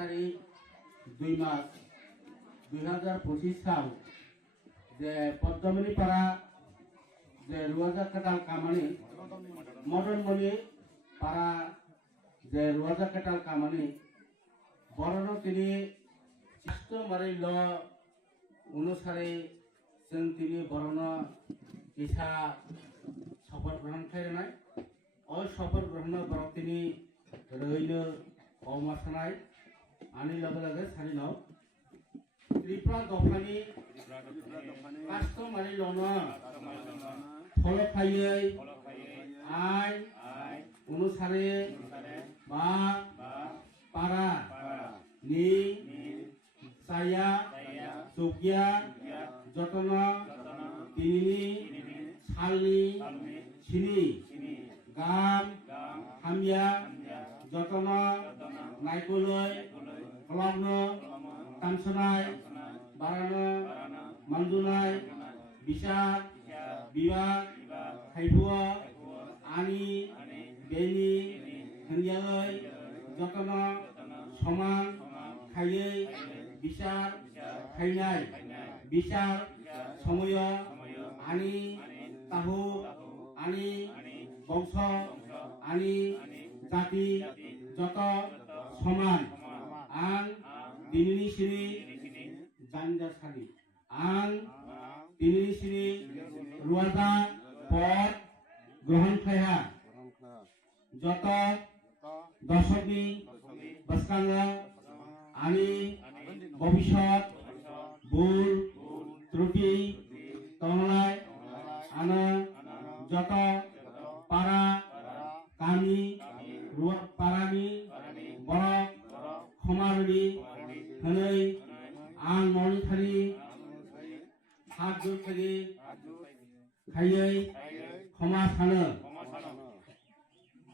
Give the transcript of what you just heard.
তারিখ 2 মাস 2025 সাল যে পদ্মমণি পাড়া যে রুয়াজা কাটাল কামানি মদনমণি পাড়া যে রুয়াজা কাটাল কামানি বরণ তিনি কাস্টমারি ল অনুসারে जों তিনি বরণ ইসা শপথ গ্রহণ খাইনাय ওই শপথ গ্রহণ বরং তিনি রইनो अमासानाय आनि लगे लगे सारिनाव त्रिपुरा दफानि कास्टमारि लनो फलखायै आय अनुसारे बा पारा नि साया चौकिया जतन तिनि सालनि सिनि गाम हामिया जतन नायकुलय खालामनो तानसनाय बारानो मानजुनाय बिसार बिबार खायफुआ आनि बेनि हंजायै जतन समान खायै बिसार खायनाय बिसार समय आनि ताहु आनि बंश आनि जाति जत समान आं दिनैनि सिरि जानजासालि आं दिनैनि सिरि रुवाजा पद ग्रहण खायहा जत दर्शकनि बसखाङो आनि भबिष्यत भुल त्रुटि तंलाय आनो जत पारा कामी पारानि बरक खमारुनि हनै आं मनिथारि हात जोड़थारि खायै खमा सानो